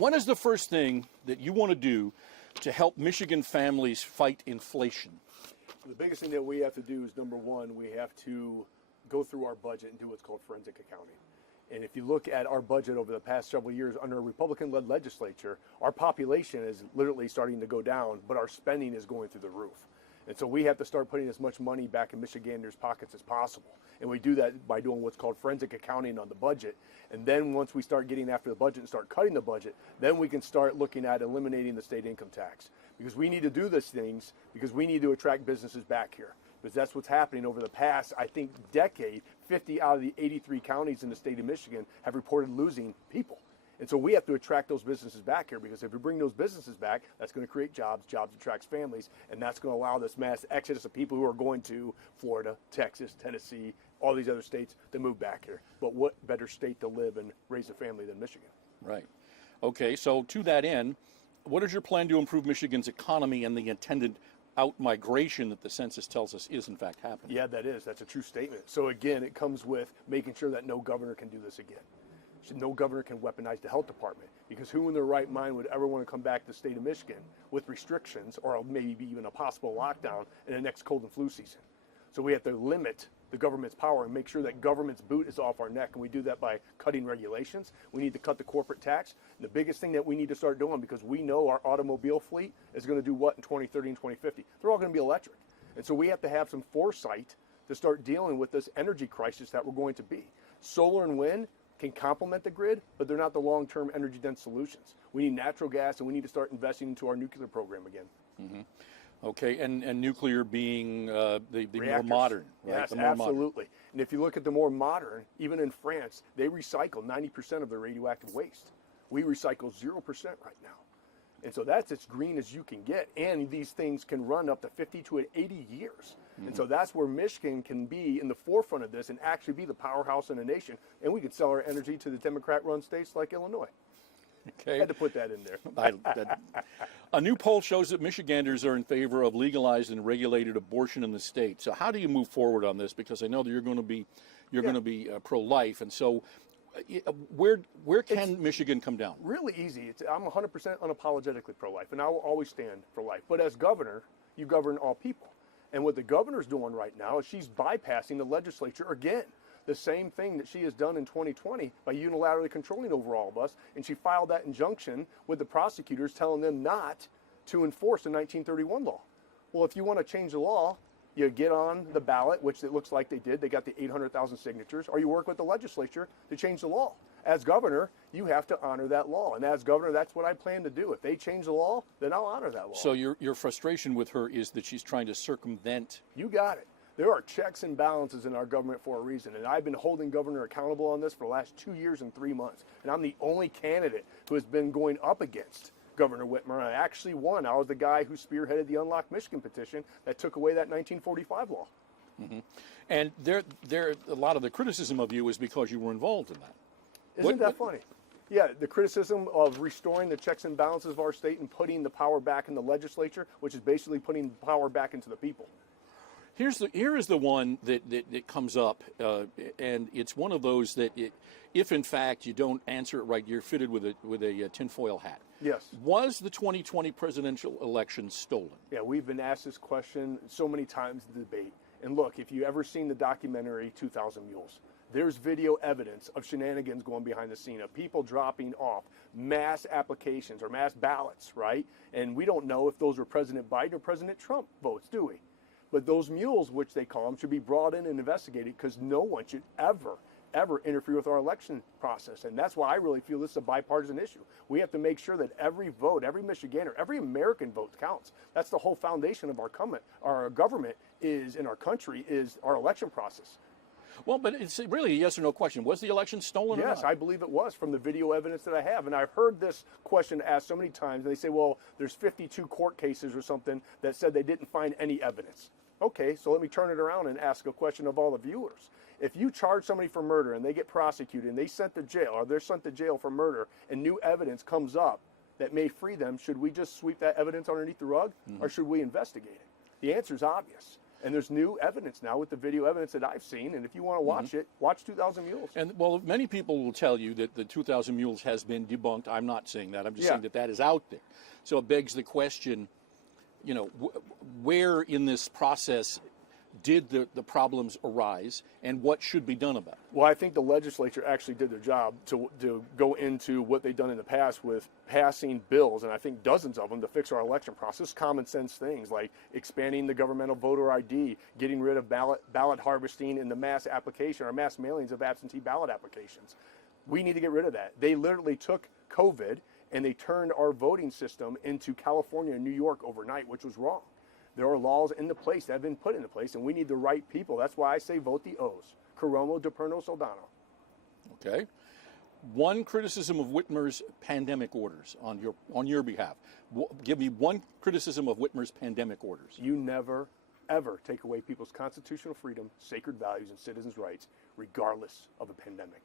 What is the first thing that you want to do to help Michigan families fight inflation? The biggest thing that we have to do is, number one, we have to go through our budget and do what's called forensic accounting. And if you look at our budget over the past several years under a Republican-led legislature, our population is literally starting to go down, but our spending is going through the roof. And so we have to start putting as much money back in Michiganders' pockets as possible. And we do that by doing what's called forensic accounting on the budget. And then once we start getting after the budget and start cutting the budget, then we can start looking at eliminating the state income tax. Because we need to do these things because we need to attract businesses back here. Because that's what's happening over the past, I think, decade. 50 out of the 83 counties in the state of Michigan have reported losing people. And so we have to attract those businesses back here, because if we bring those businesses back, that's going to create jobs, jobs attracts families, and that's going to allow this mass exodus of people who are going to Florida, Texas, Tennessee, all these other states to move back here. But what better state to live and raise a family than Michigan? Right. Okay, so to that end, what is your plan to improve Michigan's economy and the attendant out-migration that the census tells us is in fact happening? Yeah, that's a true statement. So again, it comes with making sure that no governor can do this again. No governor can weaponize the health department, because who in their right mind would ever want to come back to the state of Michigan with restrictions or maybe even a possible lockdown in the next cold and flu season? So we have to limit the government's power and make sure that government's boot is off our neck, and we do that by cutting regulations. We need to cut the corporate tax. And the biggest thing that we need to start doing, because we know our automobile fleet is going to do what in 2030 and 2050? They're all going to be electric. And so we have to have some foresight to start dealing with this energy crisis that we're going to be. Solar and wind can complement the grid, but they're not the long-term energy-dense solutions. We need natural gas, and we need to start investing into our nuclear program again. Mm-hmm. Okay, and nuclear being the more Reactors. Right? Yes, the more absolutely. Modern. And if you look at the more modern, even in France, they recycle 90% of their radioactive waste. We recycle 0% right now. And so that's as green as you can get. And these things can run up to 50 to 80 years. Mm-hmm. And so that's where Michigan can be in the forefront of this and actually be the powerhouse in the nation. And we could sell our energy to the Democrat-run states like Illinois. Okay. Had to put that in there. A new poll shows that Michiganders are in favor of legalized and regulated abortion in the state. So how do you move forward on this? Because I know that you're going to be pro-life, and so where can Michigan come down? Really easy. I'm 100% unapologetically pro-life, and I will always stand for life. But as governor, you govern all people. And what the governor's doing right now is she's bypassing the legislature again. The same thing that she has done in 2020 by unilaterally controlling over all of us. And she filed that injunction with the prosecutors telling them not to enforce the 1931 law. Well, if you want to change the law, you get on the ballot, which it looks like they did. They got the 800,000 signatures, or you work with the legislature to change the law. As governor, you have to honor that law. And as governor, that's what I plan to do. If they change the law, then I'll honor that law. So your frustration with her is that she's trying to circumvent. You got it. There are checks and balances in our government for a reason, and I've been holding governor accountable on this for the last 2 years and 3 months, and I'm the only candidate who has been going up against Governor Whitmer, and I actually won. I was the guy who spearheaded the Unlock Michigan petition that took away that 1945 law. Mm-hmm. And there, a lot of the criticism of you is because you were involved in that. Isn't that funny? Yeah, the criticism of restoring the checks and balances of our state and putting the power back in the legislature, which is basically putting power back into the people. Here is the one that comes up, and it's one of those that if in fact you don't answer it right, you're fitted with a tinfoil hat. Yes. Was the 2020 presidential election stolen? Yeah, we've been asked this question so many times in the debate. And look, if you ever seen the documentary 2,000 Mules, there's video evidence of shenanigans going behind the scene, of people dropping off mass applications or mass ballots, right? And we don't know if those were President Biden or President Trump votes, do we? But those mules, which they call them, should be brought in and investigated, because no one should ever interfere with our election process. And that's why I really feel this is a bipartisan issue. We have to make sure that every vote, every Michigander, every American vote counts. That's the whole foundation of our government is, in our country, is our election process. Well, but it's really a yes or no question. Was the election stolen or not? Yes, I believe it was, from the video evidence that I have. And I've heard this question asked so many times, and they say, well, there's 52 court cases or something that said they didn't find any evidence. Okay, so let me turn it around and ask a question of all the viewers. If you charge somebody for murder and they get prosecuted and they sent to jail, or they're sent to jail for murder, and new evidence comes up that may free them, should we just sweep that evidence underneath the rug, or should we investigate it? The answer is obvious. And there's new evidence now with the video evidence that I've seen. And if you want to watch it, watch 2,000 Mules. And well, many people will tell you that the 2,000 Mules has been debunked. I'm not saying that. I'm just saying that that is out there. So it begs the question, you know, where in this process did the problems arise, and what should be done about it? Well, I think the legislature actually did their job to go into what they've done in the past with passing bills, and I think dozens of them, to fix our election process. Common sense things like expanding the governmental voter ID, getting rid of ballot harvesting and the mass application or mass mailings of absentee ballot applications. We need to get rid of that. They literally took COVID and they turned our voting system into California and New York overnight, which was wrong. There are laws into place that have been put into place, and we need the right people. That's why I say vote the O's. Cuomo, DePerno, Soldano. Okay. One criticism of Whitmer's pandemic orders on your behalf. Give me one criticism of Whitmer's pandemic orders. You never, ever take away people's constitutional freedom, sacred values, and citizens' rights, regardless of a pandemic.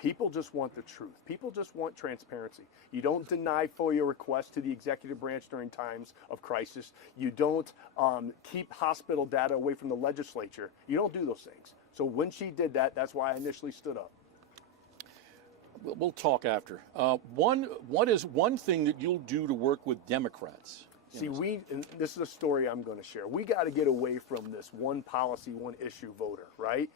People just want the truth. People just want transparency. You don't deny FOIA requests to the executive branch during times of crisis. You don't keep hospital data away from the legislature. You don't do those things. So when she did that, that's why I initially stood up. We'll talk after. What is one thing that you'll do to work with Democrats? See, and this is a story I'm going to share. We got to get away from this one policy, one issue voter, right?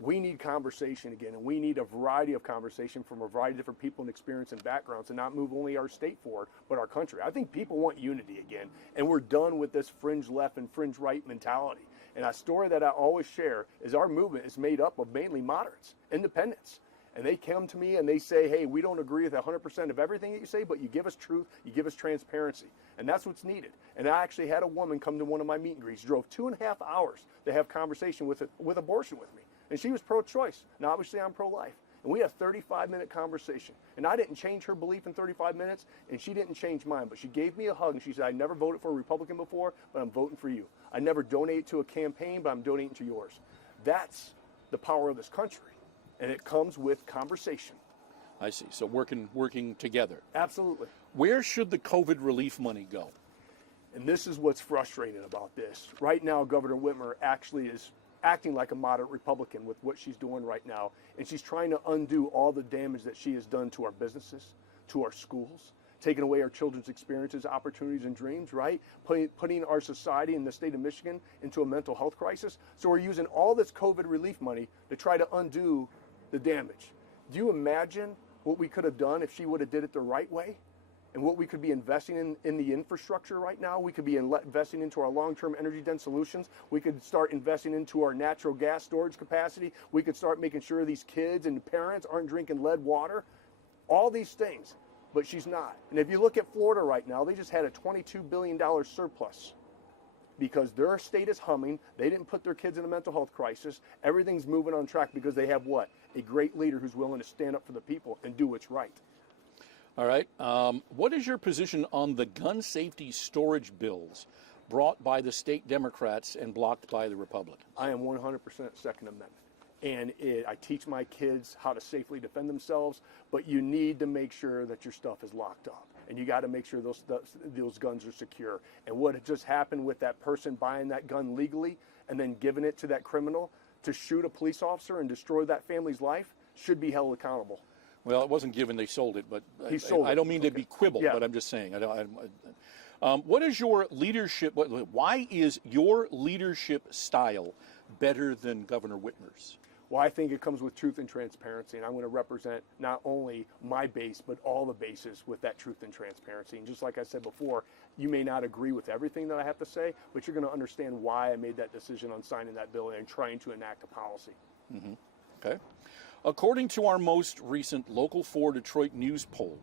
We need conversation again, and we need a variety of conversation from a variety of different people and experience and backgrounds, and not move only our state forward, but our country. I think people want unity again, and we're done with this fringe left and fringe right mentality. And a story that I always share is our movement is made up of mainly moderates, independents. And they come to me and they say, hey, we don't agree with 100% of everything that you say, but you give us truth, you give us transparency. And that's what's needed. And I actually had a woman come to one of my meet and greets, drove 2.5 hours to have conversation with abortion with me. And she was pro-choice. Now, obviously, I'm pro-life. And we had a 35-minute conversation. And I didn't change her belief in 35 minutes, and she didn't change mine. But she gave me a hug, and she said, I never voted for a Republican before, but I'm voting for you. I never donated to a campaign, but I'm donating to yours. That's the power of this country. And it comes with conversation. I see. So working together. Absolutely. Where should the COVID relief money go? And this is what's frustrating about this. Right now, Governor Whitmer actually is acting like a moderate Republican with what she's doing right now. And she's trying to undo all the damage that she has done to our businesses, to our schools, taking away our children's experiences, opportunities, and dreams, right? Putting our society in the state of Michigan into a mental health crisis. So we're using all this COVID relief money to try to undo the damage. Do you imagine what we could have done if she would have did it the right way? And what we could be investing in the infrastructure right now? We could be investing into our long-term energy-dense solutions. We could start investing into our natural gas storage capacity. We could start making sure these kids and parents aren't drinking lead water. All these things, but she's not. And if you look at Florida right now, they just had a $22 billion surplus because their state is humming. They didn't put their kids in a mental health crisis. Everything's moving on track because they have what? A great leader who's willing to stand up for the people and do what's right. All right. What is your position on the gun safety storage bills brought by the state Democrats and blocked by the Republicans? I am 100% Second Amendment. And I teach my kids how to safely defend themselves, but you need to make sure that your stuff is locked up. And you got to make sure those guns are secure. And what had just happened with that person buying that gun legally and then giving it to that criminal to shoot a police officer and destroy that family's life should be held accountable. Well, it wasn't given; they sold it. But he sold I don't mean to be quibble, Yeah. but I'm just saying. What is your leadership? Why is your leadership style better than Governor Whitmer's? Well, I think it comes with truth and transparency, and I'm going to represent not only my base, but all the bases with that truth and transparency. And just like I said before, you may not agree with everything that I have to say, but you're going to understand why I made that decision on signing that bill and trying to enact a policy. Mm-hmm. Okay. According to our most recent Local 4 Detroit News poll,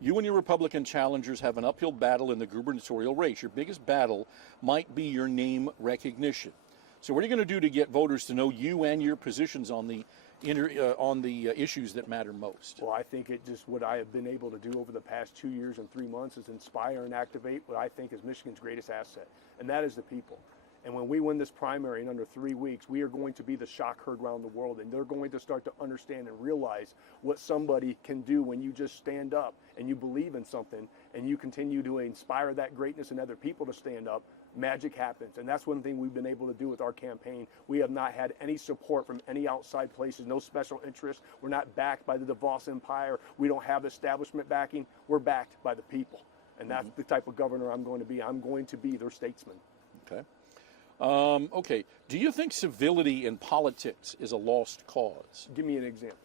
you and your Republican challengers have an uphill battle in the gubernatorial race. Your biggest battle might be your name recognition. So what are you going to do to get voters to know you and your positions on the issues that matter most? Well, I think what I have been able to do over the past 2 years and 3 months is inspire and activate what I think is Michigan's greatest asset, and that is the people. And when we win this primary in under 3 weeks, we are going to be the shock heard around the world. And they're going to start to understand and realize what somebody can do when you just stand up and you believe in something and you continue to inspire that greatness in other people to stand up. Magic happens. And that's one thing we've been able to do with our campaign. We have not had any support from any outside places, no special interest. We're not backed by the DeVos Empire. We don't have establishment backing. We're backed by the people. And that's the type of governor I'm going to be. I'm going to be their statesman. Okay. Okay. Do you think civility in politics is a lost cause? Give me an example.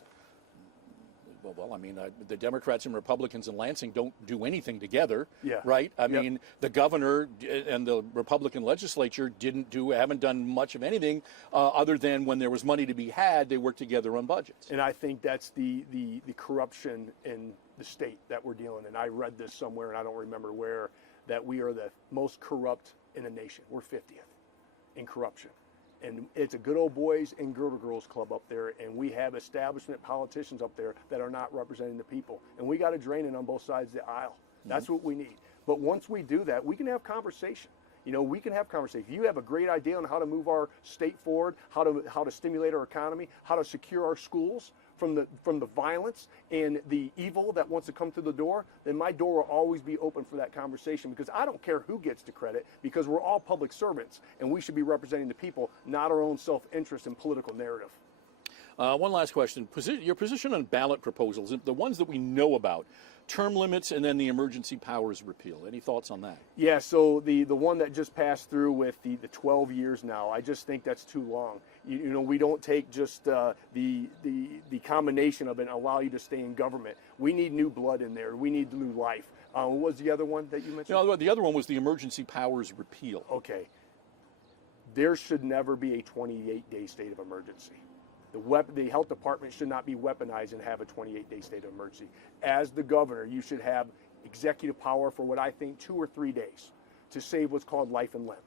Well, I mean, the Democrats and Republicans in Lansing don't do anything together, Yeah. right? I mean, the governor and the Republican legislature haven't done much of anything other than when there was money to be had, they worked together on budgets. And I think that's the corruption in the state that we're dealing in. I read this somewhere, and I don't remember where, that we are the most corrupt in the nation. We're 50th in corruption. And it's a good old boys and girls club up there, and we have establishment politicians up there that are not representing the people. And we got to drain it on both sides of the aisle. That's what we need. But once we do that, we can have conversation. You know, we can have conversation. If you have a great idea on how to move our state forward, how to stimulate our economy, how to secure our schools from the violence and the evil that wants to come through the door, then my door will always be open for that conversation, because I don't care who gets the credit, because we're all public servants and we should be representing the people, not our own self-interest and political narrative. One last question. Your position on ballot proposals, the ones that we know about, term limits and then the emergency powers repeal. Any thoughts on that? Yeah, so the one that just passed through with the 12 years now, I just think that's too long. You know, we don't take just the combination of it and allow you to stay in government. We need new blood in there. We need new life. What was the other one that you mentioned? No, the other one was the emergency powers repeal. Okay. There should never be a 28-day state of emergency. The health department should not be weaponized and have a 28-day state of emergency. As the governor, you should have executive power for what I think 2 or 3 days to save what's called life and limb.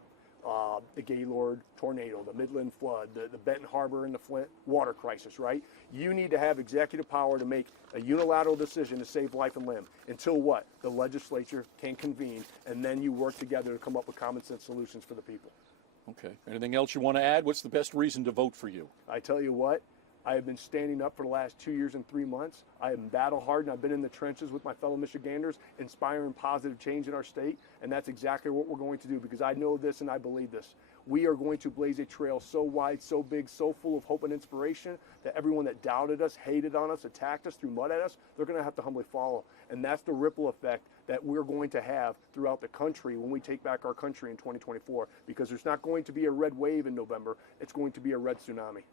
The Gaylord tornado, the Midland flood, the Benton Harbor and the Flint water crisis, right? You need to have executive power to make a unilateral decision to save life and limb. Until what? The legislature can convene, and then you work together to come up with common sense solutions for the people. Okay. Anything else you want to add? What's the best reason to vote for you? I tell you what, I have been standing up for the last 2 years and 3 months. I have battled hard, and I've been in the trenches with my fellow Michiganders, inspiring positive change in our state, and that's exactly what we're going to do, because I know this and I believe this. We are going to blaze a trail so wide, so big, so full of hope and inspiration that everyone that doubted us, hated on us, attacked us, threw mud at us, they're going to have to humbly follow. And that's the ripple effect that we're going to have throughout the country when we take back our country in 2024, because there's not going to be a red wave in November. It's going to be a red tsunami.